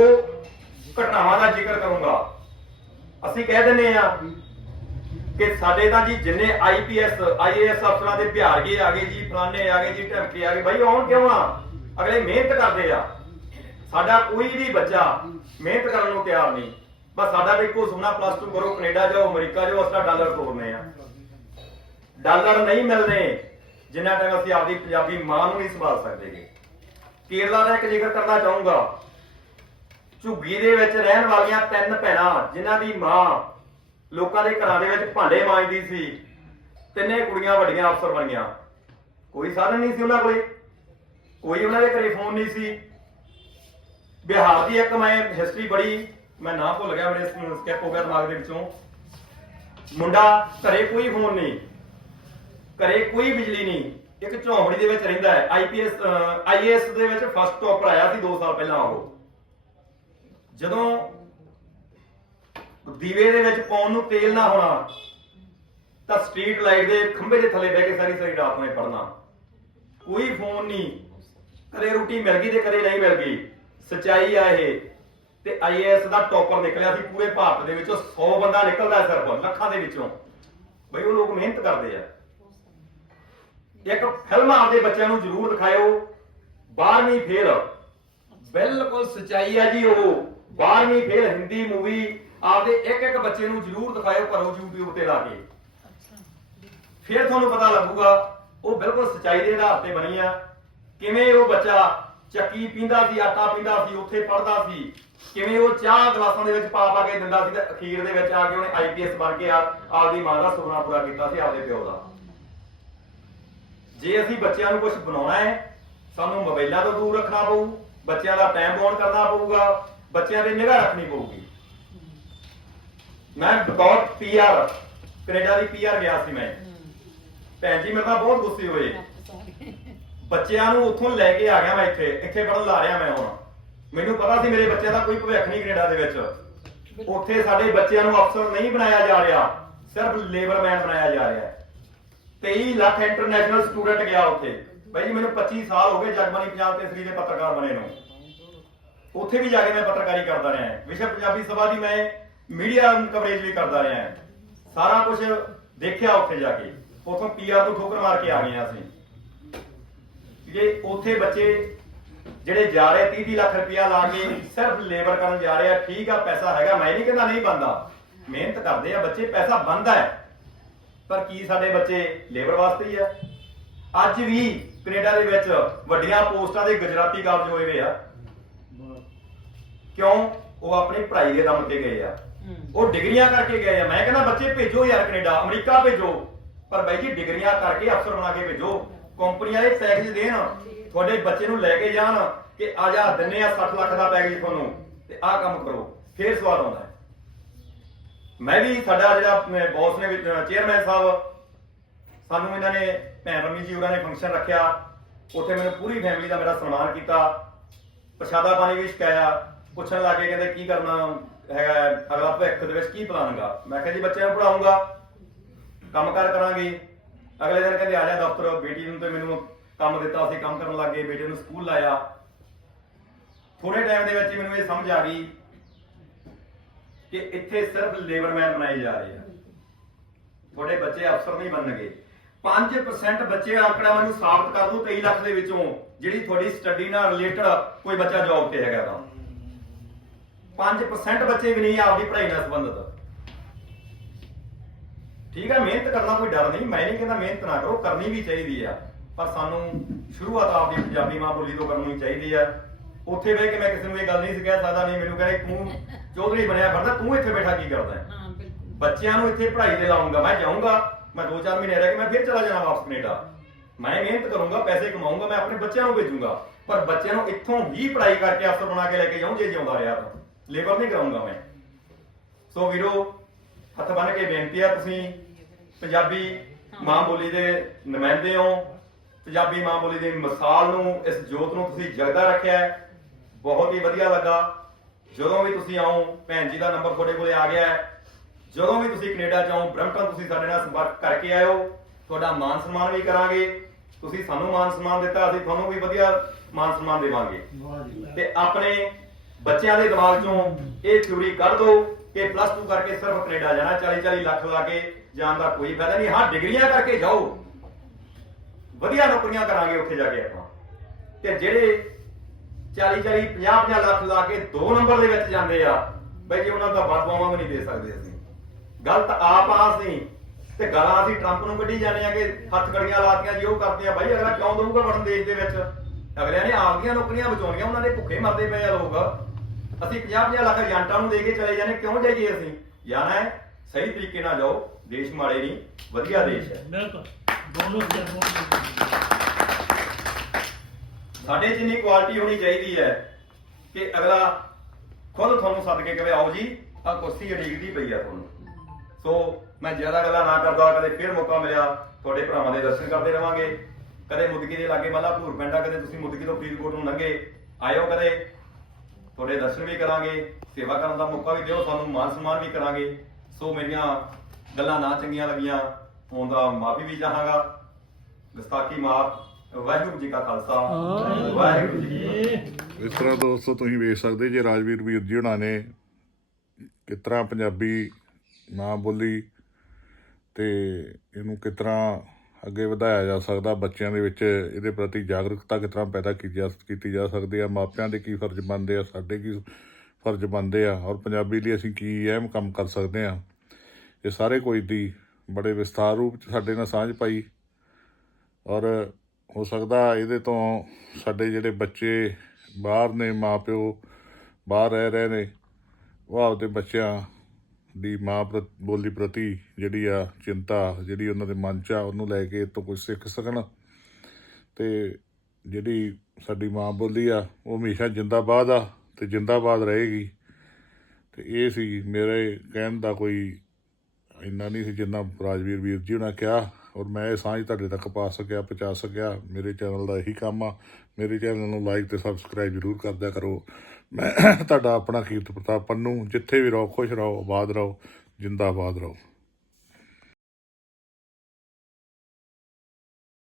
ਘਟਨਾਵਾਂ ਦਾ ਜ਼ਿਕਰ ਕਰੂੰਗਾ। ਅਸੀਂ ਕਹਿ ਦਿੰਨੇ ਆ ਕਿ ਸਾਡੇ ਤਾਂ ਜੀ ਜਿੰਨੇ ਆਈਪੀਐਸ ਆਈਏਐਸ ਅਫਸਰਾਂ ਦੇ ਬਿਹਾਰਗੇ ਆ ਗਏ ਜੀ, ਫਲਾਣੇ ਆ ਗਏ ਜੀ, ਢਮਕੇ ਆ ਗਏ। ਭਾਈ ਆਉਣ ਕਿਉਂ ਆ? ਅਗਲੇ ਮਿਹਨਤ ਕਰਦੇ ਆ। ਸਾਡਾ ਕੋਈ ਵੀ ਬੱਚਾ ਮਿਹਨਤ ਕਰਨ ਨੂੰ ਤਿਆਰ ਨਹੀਂ। ਬਸ ਸਾਡਾ ਵੀ ਇੱਕੋ ਸੁਪਨਾ ਪਲੱਸ 2 ਕਰੋ, ਕੈਨੇਡਾ ਜਾਓ, ਅਮਰੀਕਾ ਜਾਓ ਅਸਲਾ ਡਾਲਰ ਤੋੜਨੇ ਆ। ਡਾਲਰ ਨਹੀਂ ਮਿਲਨੇ ਜਿੰਨਾ ਟਾਈਮ ਅਸੀਂ ਆਪਦੀ ਪੰਜਾਬੀ ਮਾਂ ਨੂੰ ਨਹੀਂ ਸੰਭਾਲ ਸਕਦੇਗੇ ਕੇਰਲਾ ਦਾ ਇੱਕ ਜ਼ਿਕਰ ਕਰਨਾ ਚਾਹੂੰਗਾ। ਝੁੱਗੀ ਦੇ ਵਿੱਚ ਰਹਿਣ ਵਾਲੀਆਂ ਤਿੰਨ ਭੈਣਾਂ, ਜਿਨ੍ਹਾਂ ਦੀ ਮਾਂ ਲੋਕਾਂ ਦੇ ਘਰਾਂ ਦੇ ਵਿੱਚ ਭਾਂਡੇ ਮਾਂਜਦੀ ਸੀ। ਤਿੰਨੇ ਕੁੜੀਆਂ ਵੱਡੀਆਂ ਅਫਸਰ ਬਣੀਆਂ। ਕੋਈ ਸਾਧਨ ਨਹੀਂ ਸੀ ਉਹਨਾਂ ਕੋਲੇ। ਕੋਈ ਉਹਨਾਂ ਦੇ ਘਰੇ ਫੋਨ ਨਹੀਂ ਸੀ। ਬਿਹਾਰ ਦੀ ਇੱਕ ਮੈਂ ਹਿਸਟਰੀ ਬੜੀ ਮੈਂ ਨਾਂ ਭੁੱਲ ਗਿਆ ਮੇਰੇ ਸਕਿਪ ਹੋ ਗਿਆ ਦਿਮਾਗ ਦੇ ਵਿੱਚੋਂ। ਮੁੰਡਾ ਘਰੇ ਕੋਈ ਫੋਨ ਨਹੀਂ। ਘਰੇ ਕੋਈ ਬਿਜਲੀ ਨਹੀਂ। ਇੱਕ ਝੌਂਪੜੀ ਦੇ ਵਿੱਚ ਰਹਿੰਦਾ ਹੈ। ਆਈਪੀਐਸ ਆਈਏਐਸ ਦੇ ਵਿੱਚ ਫਸਟ ਟੌਪਰ ਆਇਆ ਸੀ 2 ਸਾਲ ਪਹਿਲਾਂ ਉਹ। ਜਦੋਂ ਦੀਵੇ ਦੇ ਵਿੱਚ ਪਾਉਣ ਨੂੰ ਤੇਲ ਨਾ ਹੋਣਾ, ਤਾਂ ਸਟਰੀਟ ਲਾਈਟ ਦੇ ਖੰਭੇ ਦੇ ਥੱਲੇ ਬਹਿ ਕੇ ਸਾਰੀ ਸਾਰੀ ਰਾਤ ਨੂੰ ਪੜਨਾ ਕੋਈ ਫੋਨ ਨਹੀਂ। ਕਦੇ ਰੋਟੀ ਮਿਲ ਗਈ ਤੇ ਕਦੇ ਨਹੀਂ ਮਿਲ ਗਈ। ਸਚਾਈ ਆ ਇਹ। ਤੇ ਆਈਏਐਸ ਦਾ ਟੌਪਰ ਨਿਕਲਿਆ ਸੀ ਪੂਰੇ ਭਾਰਤ ਦੇ ਵਿੱਚੋਂ 100 ਬੰਦਾ ਨਿਕਲਦਾ ਸਿਰਫ, ਲੱਖਾਂ ਦੇ ਵਿੱਚੋਂ। ਬਈ ਉਹ ਲੋਕ ਮਿਹਨਤ ਕਰਦੇ ਆ। ਇੱਕ ਫਿਲਮ ਆਪਦੇ ਬੱਚਿਆਂ ਨੂੰ ਜ਼ਰੂਰ ਦਿਖਾਇਓ। 12ਵੀਂ ਫੇਰ ਬਿਲਕੁਲ ਸਚਾਈ ਆ ਜੀ ਉਹ। 12ਵੀਂ ਫੇਰ ਹਿੰਦੀ ਮੂਵੀ ਆਪਦੇ ਇੱਕ ਇੱਕ ਬੱਚੇ ਨੂੰ ਜ਼ਰੂਰ ਦਿਖਾਇਓ ਘਰੋਂ YouTube ਤੇ ਲਾ ਕੇ। ਫਿਰ ਤੁਹਾਨੂੰ ਪਤਾ ਲੱਗੂਗਾ ਉਹ ਬਿਲਕੁਲ ਸਚਾਈ ਦੇ ਆਧਾਰ ਤੇ ਬਣੀ ਆ। ਕਿਵੇਂ ਉਹ ਬੱਚਾ ਚੱਕੀ ਪੀਂਦਾ ਸੀ ਆਟਾ ਪੀਂਦਾ ਸੀ ਉੱਥੇ ਪੜਦਾ ਸੀ। ਕਿਵੇਂ ਉਹ ਚਾਹ ਗਲਾਸਾਂ ਦੇ ਵਿੱਚ ਪਾ ਪਾ ਕੇ ਦਿੰਦਾ ਸੀ ਤੇ ਅਖੀਰ ਦੇ ਵਿੱਚ ਆ ਕੇ ਉਹਨੇ ਆਈਪੀਐਸ ਬਣ ਕੇ ਆ ਆਪਦੀ ਮਾਂ ਦਾ ਸੁਪਨਾ ਪੂਰਾ ਕੀਤਾ ਸੀ ਆਪਦੇ ਪਿਓ ਦਾ। ਜੇ ਅਸੀਂ ਬੱਚਿਆਂ ਨੂੰ ਕੁਝ ਬਣਾਉਣਾ ਹੈ ਸਾਨੂੰ ਮੋਬਾਈਲਾਂ ਤੋਂ ਦੂਰ ਰੱਖਣਾ ਪਊ ਬੱਚਿਆਂ ਦਾ ਟਾਈਮ ਬਾਉਂਡ ਕਰਨਾ ਪਊਗਾ ਬੱਚਿਆਂ ਦੀ ਨਿਗਾਹ ਰੱਖਣੀ ਪਊਗੀ। ਮੈਂ ਬਤੌਰ ਪੀਆਰ ਕੈਨੇਡਾ ਦੀ ਪੀਆਰ ਗਿਆ ਸੀ ਮੈਂ। ਭੈਣ ਜੀ ਮੇਰੇ ਤਾਂ ਬਹੁਤ ਗੁੱਸੇ ਹੋਏ। ਬੱਚਿਆਂ ਨੂੰ ਉੱਥੋਂ ਲੈ ਕੇ ਆ ਗਿਆ ਮੈਂ ਇੱਥੇ। ਇੱਥੇ ਪੜਨ ਲਾ ਰਿਹਾ ਮੈਂ ਹੁਣ। ਮੈਨੂੰ ਪਤਾ ਸੀ ਮੇਰੇ ਬੱਚਿਆਂ ਦਾ ਕੋਈ ਭਵਿੱਖ ਨਹੀਂ ਕੈਨੇਡਾ ਦੇ ਵਿੱਚ। ਉੱਥੇ ਸਾਡੇ ਬੱਚਿਆਂ ਨੂੰ ਅਫਸਰ ਨਹੀਂ ਬਣਾਇਆ ਜਾ ਰਿਹਾ। ਸਿਰਫ ਲੇਬਰਮੈਨ ਬਣਾਇਆ ਜਾ ਰਿਹਾ। 23 ਲੱਖ ਇੰਟਰਨੈਸ਼ਨਲ ਸਟੂਡੈਂਟ ਗਿਆ ਉੱਥੇ। ਬਾਈ ਜੀ ਮੈਨੂੰ 25 ਸਾਲ ਹੋ ਗਏ ਜਗਬਾਣੀ ਪੰਜਾਬ ਕੇਸਰੀ ਦੇ ਪੱਤਰਕਾਰ ਬਣੇ ਨੂੰ। ਉੱਥੇ ਵੀ ਜਾ ਕੇ ਮੈਂ ਪੱਤਰਕਾਰੀ ਕਰਦਾ ਰਿਹਾ। ਵਿਸ਼ਵ ਪੰਜਾਬੀ ਸਭਾ ਦੀ ਮੈਂ ਮੀਡੀਆ ਕਵਰੇਜ ਵੀ ਕਰਦਾ ਰਿਹਾ ਹਾਂ। ਸਾਰਾ ਕੁਝ ਦੇਖਿਆ ਉੱਥੇ ਜਾ ਕੇ। ਉਥੋਂ ਪੀਆਰ ਤੋਂ ਠੋਕਰ ਮਾਰ ਕੇ ਆ ਗਏ ਅਸੀਂ। ਕਿ ਉੱਥੇ ਬੱਚੇ ਜਿਹੜੇ ਜਾ ਰਹੇ 30 30 ਲੱਖ ਰੁਪਇਆ ਲਾ ਕੇ ਸਿਰਫ ਲੇਬਰ ਕਰਨ ਜਾ ਰਹੇ ਆ, ਠੀਕ ਆ, ਪੈਸਾ ਹੈਗਾ। ਮੈਂ ਨਹੀਂ ਕਹਿੰਦਾ ਨਹੀਂ ਬੰਦਾ ਮਿਹਨਤ ਕਰਦੇ ਆ ਬੱਚੇ, ਪੈਸਾ ਬੰਦਾ ਹੈ। ਪਰ ਕੀ ਸਾਡੇ ਬੱਚੇ ਲੇਬਰ ਵਾਸਤੇ ਹੀ ਆ? ਅੱਜ ਵੀ ਕੈਨੇਡਾ ਦੇ ਵਿੱਚ ਵੱਡੀਆਂ ਪੋਸਟਾਂ ਦੇ ਗੁਜਰਾਤੀ ਕਾਬਜ ਹੋਏ ਹੋਏ ਆ। ਕਿਉਂ? ਉਹ ਆਪਣੀ ਪੜ੍ਹਾਈ ਦੇ ਦਮ ਤੇ ਗਏ ਆ। ਉਹ ਡਿਗਰੀਆਂ ਕਰਕੇ ਗਏ ਆ। ਮੈਂ ਕਹਿੰਦਾ, ਬੱਚੇ ਭੇਜੋ ਯਾਰ ਕੈਨੇਡਾ, ਅਮਰੀਕਾ ਭੇਜੋ। ਪਰ ਬਾਈ ਜੀ, ਡਿਗਰੀਆਂ ਕਰਕੇ ਅਫਸਰ ਬਣਾ ਕੇ ਭੇਜੋ। ਕੰਪਨੀਆਂ ਦੇ ਪੈਕੇਜ ਦੇਣ, ਤੁਹਾਡੇ ਬੱਚੇ ਨੂੰ ਲੈ ਕੇ ਜਾਣ ਕਿ ਆ ਜਾ, ਦਿੰਨੇ ਆ 60 ਲੱਖ ਦਾ ਪੈਕੇਜ ਤੁਹਾਨੂੰ, ਤੇ ਆਹ ਕੰਮ ਕਰੋ। ਫੇਰ ਸਵਾਦ ਆਉਂਦਾ ਮੈਂ ਵੀ ਸਾਡਾ ਜਿਹੜਾ ਬੌਸ ਨੇ ਚੇਅਰਮੈਨ ਸਾਹਿਬ, ਸਾਨੂੰ ਇਹਨਾਂ ਨੇ, ਭੈਣ ਰਮੀ ਜੀ ਉਹਨਾਂ ਨੇ ਫੰਕਸ਼ਨ ਰੱਖਿਆ। ਉੱਥੇ ਮੈਨੂੰ ਪੂਰੀ ਫੈਮਿਲੀ ਦਾ ਮੇਰਾ ਸਨਮਾਨ ਕੀਤਾ। ਪ੍ਰਸ਼ਾਦਾ ਪਾਣੀ ਵੀ ਛਕਾਇਆ। ਪੁੱਛਣ ਲੱਗੇ ਕਹਿੰਦੇ, ਕੀ ਕਰਨਾ? ਹੈਗਾ ਹੈ, ਅਗਲਾ ਭਵਿੱਖ ਦੇ ਵਿੱਚ ਕੀ ਪਲਾਨ ਮੈਂ ਕਿਹਾ ਜੀ ਬੱਚਿਆਂ ਨੂੰ ਪੜਾਉਂਗਾ ਕੰਮਕਾਰ ਕਰਾਂਗੇ। ਅਗਲੇ ਦਿਨ ਕਹਿੰਦੇ ਆ ਜਾ ਦਫ਼ਤਰ ਬੇਟੀ ਨੂੰ ਤੇ ਮੈਨੂੰ ਕੰਮ ਦਿੱਤਾ ਸੀ ਕੰਮ ਕਰਨ ਲੱਗੇ ਬੇਟੇ ਨੂੰ ਸਕੂਲ ਲਾਇਆ। ਥੋੜੇ ਟਾਈਮ ਦੇ ਵਿੱਚ ਹੀ ਮੈਨੂੰ ਇਹ ਸਮਝ ਆ ਗਈ ਕਿ ਇੱਥੇ ਸਿਰਫ ਲੇਬਰਮੈਨ ਬਣਾਏ ਜਾ ਰਹੇ ਆ। ਤੁਹਾਡੇ ਬੱਚੇ ਅਫਸਰ ਨਹੀਂ ਬਣਨਗੇ। 5% ਬੱਚੇ ਆંકੜਾ ਮੈਨੂੰ ਸਾਬਤ ਕਰ ਦੋ 23 ਲੱਖ ਦੇ ਵਿੱਚੋਂ ਜਿਹੜੀ ਤੁਹਾਡੀ ਸਟੱਡੀ ਨਾਲ ਰਿਲੇਟਡ ਕੋਈ ਬੱਚਾ ਜੌਬ ਤੇ ਹੈਗਾ ਤਾਂ 5% ਬੱਚੇ ਵੀ ਨਹੀਂ ਆਪਦੀ ਪੜ੍ਹਾਈ ਨਾਲ ਸੰਬੰਧਿਤ। ਠੀਕ ਹੈ ਮਿਹਨਤ ਕਰਨਾ ਕੋਈ ਡਰ ਨਹੀਂ। ਮੈਂ ਨਹੀਂ ਕਹਿੰਦਾ ਮਿਹਨਤ ਨਾ ਕਰੋ ਕਰਨੀ ਵੀ ਚਾਹੀਦੀ ਆ। ਪਰ ਸਾਨੂੰ ਸ਼ੁਰੂਆਤ ਆਪਦੀ ਪੰਜਾਬੀ ਮਾਂ ਬੋਲੀ ਤੋਂ ਕਰਨੀ ਚਾਹੀਦੀ ਆ। ਉੱਥੇ ਬਹਿ ਕੇ ਮੈਂ ਕਿਸੇ ਨੂੰ ਇਹ ਗੱਲ ਨਹੀਂ ਕਹਿ ਸਕਦਾ ਨਹੀਂ ਮੈਨੂੰ ਕਹੇ ਤੂੰ ਚੌਧਰੀ ਬਣਿਆ ਫਿਰਦਾ ਤੂੰ ਇੱਥੇ ਬੈਠਾ ਕੀ ਕਰਦਾ? ਹੈ ਹਾਂ ਬਿਲਕੁਲ। ਬੱਚਿਆਂ ਨੂੰ ਇੱਥੇ ਪੜ੍ਹਾਈ ਤੇ ਲਾਉਂਗਾ ਮੈਂ ਜਾਊਂਗਾ ਮੈਂ 2-4 ਮਹੀਨੇ ਰਹਿ ਕੇ ਮੈਂ ਫਿਰ ਚਲਾ ਜਾਣਾ ਵਾਪਸ ਕੈਨੇਡਾ। ਮੈਂ ਮਿਹਨਤ ਕਰੂੰਗਾ ਪੈਸੇ ਕਮਾਊਂਗਾ ਮੈਂ ਆਪਣੇ ਬੱਚਿਆਂ ਨੂੰ ਭੇਜੂੰਗਾ। ਪਰ ਬੱਚਿਆਂ ਨੂੰ ਇੱਥੋਂ ਹੀ ਪੜ੍ਹਾਈ ਕਰਕੇ ਅਫਸਰ ਬਣਾ ਕੇ ਲੈ ਕੇ ਜਾਊਂ ਜੇ ਜਿਉਂਦਾ ਰਿਹਾ ਤਾਂ। ਲੇਬਰ ਨਹੀਂ ਕਰਾਉਂਗਾ ਮੈਂ। ਸੋ ਵੀਰੋ ਹੱਥ ਬੰਨ ਕੇ ਬੇਨਤੀ ਆ ਤੁਸੀਂ ਪੰਜਾਬੀ ਮਾਂ ਬੋਲੀ ਦੇ ਨੁਮਾਇੰਦੇ ਹੋ। ਪੰਜਾਬੀ ਮਾਂ ਬੋਲੀ ਦੀ ਮਿਸਾਲ ਨੂੰ ਇਸ ਜੋਤ ਨੂੰ ਤੁਸੀਂ ਜਗਦਾ ਰੱਖਿਆ ਬਹੁਤ ਹੀ ਵਧੀਆ ਲੱਗਾ। ਜਦੋਂ ਵੀ ਤੁਸੀਂ ਆਓ ਭੈਣ ਜੀ ਦਾ ਨੰਬਰ ਤੁਹਾਡੇ ਕੋਲੇ ਆ ਗਿਆ ਹੈ। ਜਦੋਂ ਵੀ ਤੁਸੀਂ ਕੈਨੇਡਾ ਚ ਆਓ ਬ੍ਰੈਂਪਟਨ ਤੁਸੀਂ ਸਾਡੇ ਨਾਲ ਸੰਪਰਕ ਕਰਕੇ ਆਇਓ। ਤੁਹਾਡਾ ਮਾਨ ਸਨਮਾਨ ਵੀ ਕਰਾਂਗੇ। ਤੁਸੀਂ ਸਾਨੂੰ ਮਾਨ ਸਨਮਾਨ ਦਿੱਤਾ ਅਸੀਂ ਤੁਹਾਨੂੰ ਵੀ ਵਧੀਆ ਮਾਨ ਸਨਮਾਨ ਦੇਵਾਂਗੇ। ਤੇ ਆਪਣੇ ਬੱਚਿਆਂ ਦੇ ਦਿਮਾਗ ਚੋਂ ਇਹ ਥਿਊਰੀ ਕੱਢ ਦਿਓ ਕਿ ਪਲੱਸ 2 ਕਰਕੇ ਸਿਰਫ ਕੈਨੇਡਾ ਜਾਣਾ 40 40 ਲੱਖ ਲਾ ਕੇ ਜਾਣ ਦਾ ਕੋਈ ਫਾਇਦਾ ਨਹੀਂ। ਹਾਂ, ਡਿਗਰੀਆਂ ਕਰਕੇ ਜਾਓ। ਵਧੀਆ ਨੌਕਰੀਆਂ ਕਰਾਂਗੇ ਉੱਥੇ ਜਾ ਕੇ ਆਪਾਂ। ਤੇ ਜਿਹੜੇ 40 40 50 50 ਲੱਖ ਲਾ ਕੇ 2 ਨੰਬਰ ਦੇ ਵਿੱਚ ਜਾਂਦੇ ਆ, ਬਈ ਜੀ ਉਹਨਾਂ ਦਾ ਬਦਵਾਵਾਂ ਵੀ ਨਹੀਂ ਦੇ ਸਕਦੇ ਅਸੀਂ। ਗਲਤ ਆਪ ਆ ਅਸੀਂ। ਤੇ ਗਾਲਾਂ ਅਸੀਂ ਟਰੰਪ ਨੂੰ ਕੱਢੀ ਜਾਂਦੇ ਆ ਕਿ ਹੱਥ ਕੜੀਆਂ ਲਾਤੀਆਂ ਜੀ ਉਹ ਕਰਦੇ ਆ। ਬਾਈ ਅਗਲਾ ਕਿਉਂ ਦਊਗਾ ਵੜਨ ਦੇਸ਼ ਦੇ ਵਿੱਚ? ਅਗਲਿਆਂ ਨੇ ਆਪਦੀਆਂ ਨੌਕਰੀਆਂ ਬਚਾਉਣੀਆਂ, ਉਹਨਾਂ ਦੇ ਭੁੱਖੇ ਮਰਦੇ ਪਏ ਆ ਲੋਕ। ਅਸੀਂ 50 50 ਲੱਖ ਏਜੰਟਾਂ ਨੂੰ ਦੇ ਕੇ ਚਲੇ ਜਾਂਦੇ ਕਿਉਂ ਜਾਈਏ ਅਸੀਂ? ਜਾਣਾ ਹੈ ਸਹੀ ਤਰੀਕੇ ਨਾਲ ਜਾਓ ਦੇਸ਼ ਮਾੜੇ ਨਹੀਂ ਵਧੀਆ ਦੇਸ਼ ਹੈ। ਬਿਲਕੁਲ। ਸਾਡੇ ਇੰਨੀ ਕੁਆਲਿਟੀ ਹੋਣੀ ਚਾਹੀਦੀ ਹੈ ਕਿ ਅਗਲਾ ਖੁਦ ਤੁਹਾਨੂੰ ਸੱਦ ਕੇ ਕਹੇ ਆਓ ਜੀ ਆ ਕੁਰਸੀ ਉਡੀਕਦੀ ਪਈ ਆ ਤੁਹਾਨੂੰ। ਸੋ ਮੈਂ ਜ਼ਿਆਦਾ ਗੱਲਾਂ ਨਾ ਕਰਦਾ ਕਦੇ ਫਿਰ ਮੌਕਾ ਮਿਲਿਆ ਤੁਹਾਡੇ ਭਰਾਵਾਂ ਦੇ ਦਰਸ਼ਨ ਕਰਦੇ ਰਵਾਂਗੇ। ਕਦੇ ਮੁਦਕੀ ਦੇ ਲਾਗੇ ਮੱਲਾ ਭੂਰ ਪਿੰਡਾ ਕਦੇ ਤੁਸੀਂ ਮੁਦਕੀ ਤੋਂ ਫਰੀਦਕੋਟ ਨੂੰ ਲੰਘੇ ਆਇਓ ਕਦੇ। ਤੁਹਾਡੇ ਦਰਸ਼ਨ ਵੀ ਕਰਾਂਗੇ ਸੇਵਾ ਕਰਨ ਦਾ ਮੌਕਾ ਵੀ ਦਿਓ ਸਾਨੂੰ ਮਾਨ ਸਨਮਾਨ ਵੀ ਕਰਾਂਗੇ। ਸੋ ਮੇਰੀਆਂ ਗੱਲਾਂ ਨਾ ਚੰਗੀਆਂ ਲੱਗੀਆਂ ਹੋਣ ਦਾ ਮਾਫੀ ਵੀ ਚਾਹਾਂਗਾ। ਗੁਸਤਾਖੀ ਮਾਫ ਵਾਹਿਗੁਰੂ ਜੀ ਕਾ ਖਾਲਸਾ। ਵਾਹਿਗੁਰੂ ਜੀ ਕੀ ਫਤਿਹ। ਇਸ ਤਰ੍ਹਾਂ ਦੋਸਤੋ ਤੁਸੀਂ ਵੇਖ ਸਕਦੇ ਜੇ ਰਾਜਵੀਰ ਵੀਰ ਜੀ ਹੁਣਾਂ ਨੇ ਕਿਸ ਤਰ੍ਹਾਂ ਪੰਜਾਬੀ ਮਾਂ ਬੋਲੀ ਤੇ ਇਹਨੂੰ ਕਿਸ ਤਰ੍ਹਾਂ ਅੱਗੇ ਵਧਾਇਆ ਜਾ ਸਕਦਾ, ਬੱਚਿਆਂ ਦੇ ਵਿੱਚ ਇਹਦੇ ਪ੍ਰਤੀ ਜਾਗਰੂਕਤਾ ਕਿਸ ਤਰ੍ਹਾਂ ਪੈਦਾ ਕੀਤੀ ਜਾ ਕੀਤੀ ਜਾ ਸਕਦੀ ਆ ਮਾਪਿਆਂ ਦੇ ਕੀ ਫਰਜ਼ ਬਣਦੇ ਆ, ਸਾਡੇ ਕੀ ਫਰਜ਼ ਬਣਦੇ ਆ ਔਰ ਪੰਜਾਬੀ ਲਈ ਅਸੀਂ ਕੀ ਅਹਿਮ ਕੰਮ ਕਰ ਸਕਦੇ ਆ ਇਹ ਸਾਰੇ ਕੁਝ ਦੀ ਬੜੇ ਵਿਸਥਾਰ ਰੂਪ ਚ ਸਾਡੇ ਨਾਲ ਸਾਂਝ ਪਾਈ ਔਰ ਹੋ ਸਕਦਾ ਇਹਦੇ ਤੋਂ ਸਾਡੇ ਜਿਹੜੇ ਬੱਚੇ ਬਾਹਰ ਨੇ ਮਾਪਿਓ ਬਾਹਰ ਰਹਿ ਰਹੇ ਨੇ, ਉਹ ਆਪਦੇ ਬੱਚਿਆਂ ਦੀ ਮਾਂ ਪ੍ਰਤ, ਬੋਲੀ ਪ੍ਰਤੀ ਜਿਹੜੀ ਆ ਚਿੰਤਾ, ਜਿਹੜੀ ਉਹਨਾਂ ਦੇ ਮਨ 'ਚ ਆ, ਉਹਨੂੰ ਲੈ ਕੇ ਇਹ ਤੋਂ ਕੁਝ ਸਿੱਖ ਸਕਣ। ਤੇ ਜਿਹੜੀ ਸਾਡੀ ਮਾਂ ਬੋਲੀ ਆ, ਉਹ ਹਮੇਸ਼ਾ ਜਿੰਦਾਬਾਦ ਆ ਤੇ ਜਿੰਦਾਬਾਦ ਰਹੇਗੀ। ਤੇ ਇਹ ਸੀ ਮੇਰੇ ਕਹਿਣ ਦਾ ਕੋਈ ਇੰਨਾ ਨਹੀਂ ਸੀ ਜਿੰਨਾ ਰਾਜਵੀਰ ਵੀਰ ਜੀ ਉਹਨਾਂ ਕਿਹਾ। ਔਰ ਮੈਂ ਇਹ ਸਾਂਝ ਤੁਹਾਡੇ ਤੱਕ ਪਾ ਸਕਿਆ, ਪਹੁੰਚਾ ਸਕਿਆ। ਮੇਰੇ ਚੈਨਲ ਦਾ ਇਹੀ ਕੰਮ ਆ। ਮੇਰੇ ਚੈਨਲ ਨੂੰ ਲਾਈਕ ਤੇ ਸਬਸਕ੍ਰਾਈਬ ਜ਼ਰੂਰ ਕਰਦਿਆ ਕਰੋ। ਮੈਂ ਤੁਹਾਡਾ ਆਪਣਾ ਕੀਰਤ ਪ੍ਰਤਾਪ ਪੰਨੂ। ਜਿੱਥੇ ਵੀ ਰਹੋ, ਖੁਸ਼ ਰਹੋ, ਆਬਾਦ ਰਹੋ, ਜਿੰਦਾਬਾਦ ਰਹੋ।